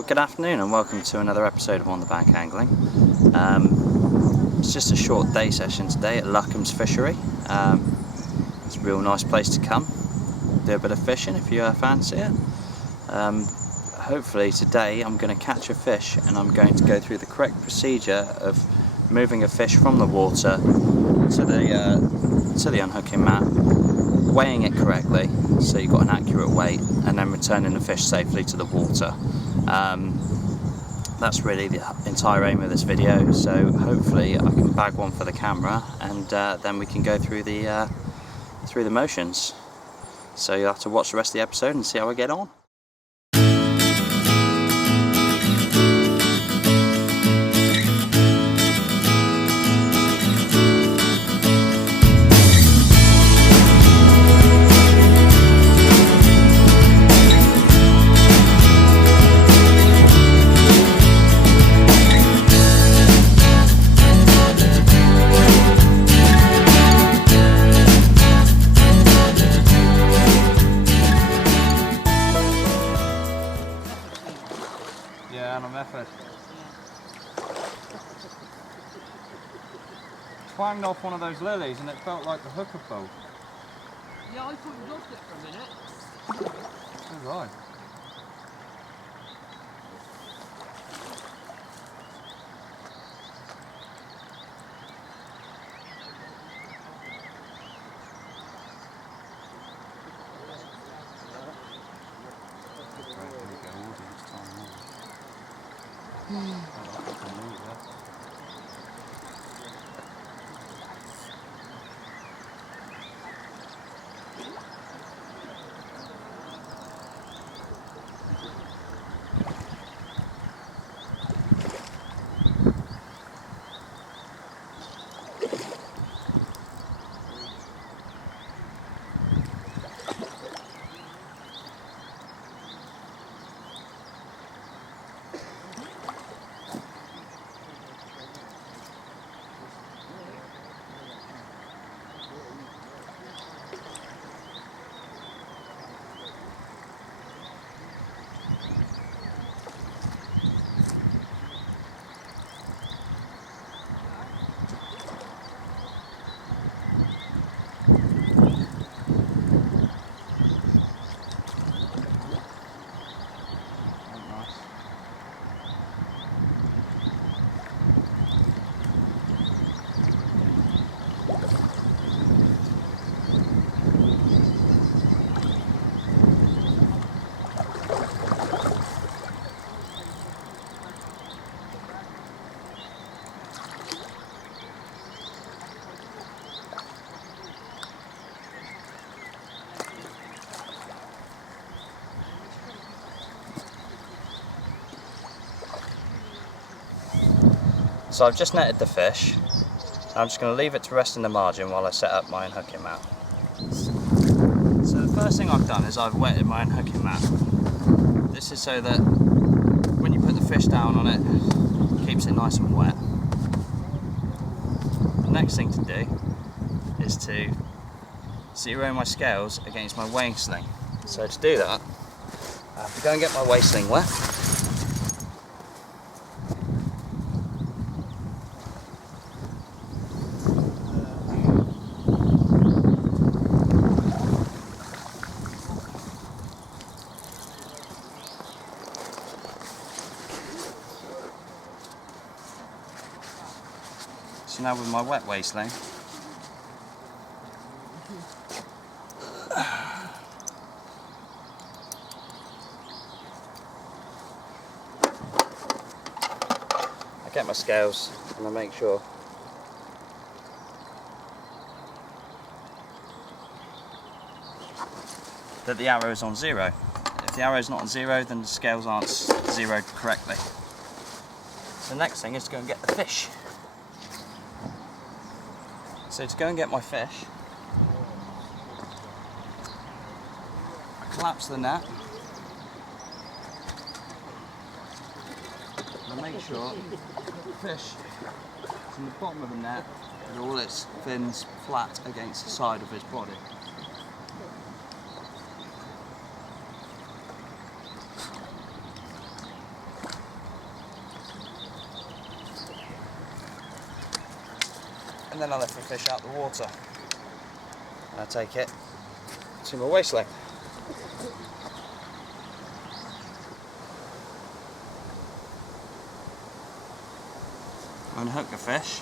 Well, good afternoon and welcome to another episode of On the Bank Angling. It's just a short day session today at Luccombes Fishery. It's a real nice place to come, do a bit of fishing if you fancy it. Hopefully today I'm going to catch a fish and I'm going to go through the correct procedure of moving a fish from the water to the unhooking mat, weighing it correctly so you've got an accurate weight, and then returning the fish safely to the water. That's really the entire aim of this video, so hopefully I can bag one for the camera and then we can go through the motions. So you'll have to watch the rest of the episode and see how I get on. Yeah, on a method. Twanged off one of those lilies and it felt like the hooker pulled. Yeah, I thought you lost it for a minute. Oh, right. So I've just netted the fish. I'm just going to leave it to rest in the margin while I set up my unhooking mat. So the first thing I've done is I've wetted my unhooking mat. This is so that when you put the fish down on it, it keeps it nice and wet. The next thing to do is to zero my scales against my weighing sling. So to do that, I have to go and get my weighing sling wet. So now with my wet weighing sling, I get my scales and I make sure that the arrow is on zero. If the arrow is not on zero, then the scales aren't zeroed correctly. So the next thing is to go and get the fish. So to go and get my fish, I collapse the net and I make sure the fish from the bottom of the net with all its fins flat against the side of his body. and then I lift the fish out the water. And I take it to my waist length. Unhook the fish.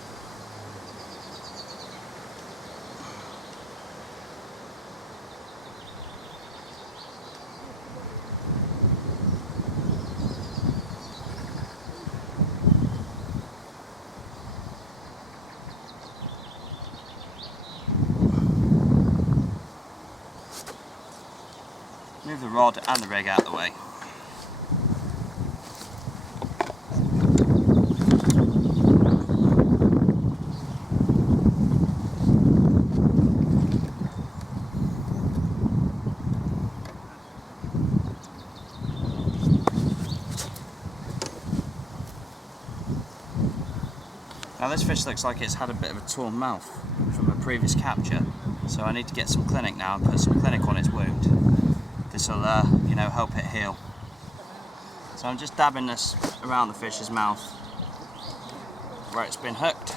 Move the rod and the rig out of the way. Now this fish looks like it's had a bit of a torn mouth from a previous capture, so I need to get some clinic now and put some clinic on its wound. This will, you know, help it heal. So I'm just dabbing this around the fish's mouth where it's been hooked.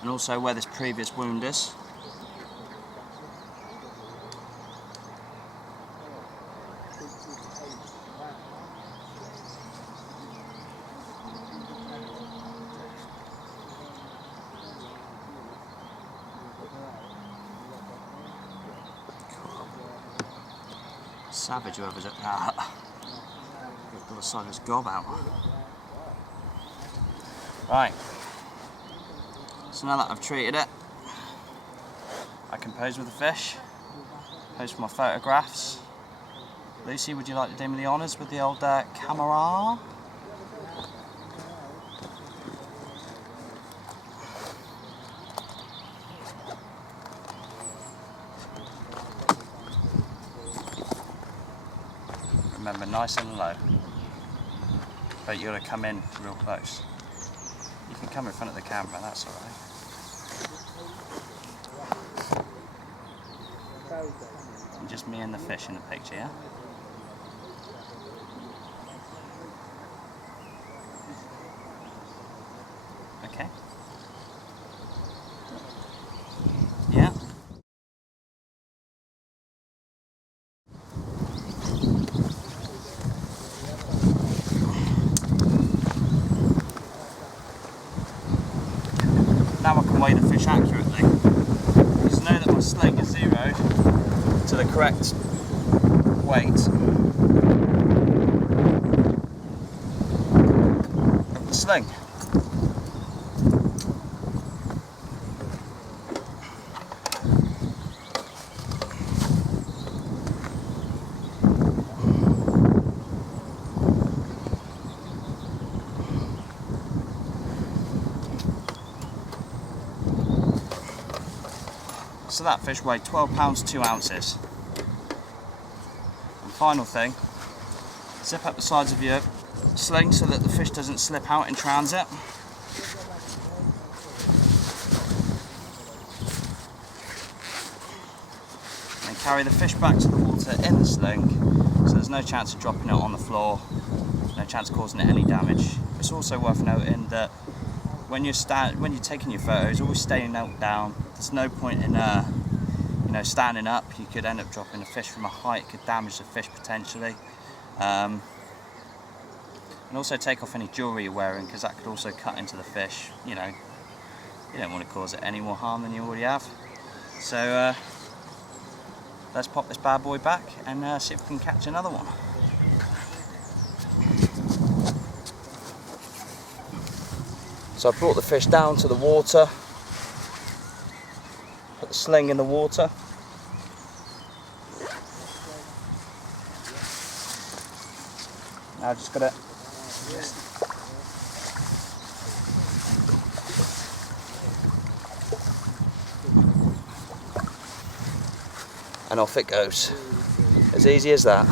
And also where this previous wound is. Savage whoever's at that. Got the side of his gob out. Right. So now that I've treated it, I can pose with the fish, pose for my photographs. Lucy, would you like to do me the honours with the old camera? Remember, nice and low, but you've got to come in real close. You can come in front of the camera, that's alright. And just me and the fish in the picture, yeah? Okay. Yeah. Now I can weigh the fish accurately. Just know that my sling is zeroed to the correct weight of the sling. So that fish weighed 12 pounds 2 ounces. And final thing, zip up the sides of your sling so that the fish doesn't slip out in transit. And carry the fish back to the water in the sling so there's no chance of dropping it on the floor, no chance of causing it any damage. It's also worth noting that when you're taking your photos, always stay knelt down. There's no point in you know, standing up. You could end up dropping the fish from a height, it could damage the fish potentially. And also take off any jewellery you're wearing, because that could also cut into the fish. You know, you don't want to cause it any more harm than you already have. So let's pop this bad boy back and see if we can catch another one. So I brought the fish down to the water, put the sling in the water. Now I've just got to and off it goes. As easy as that.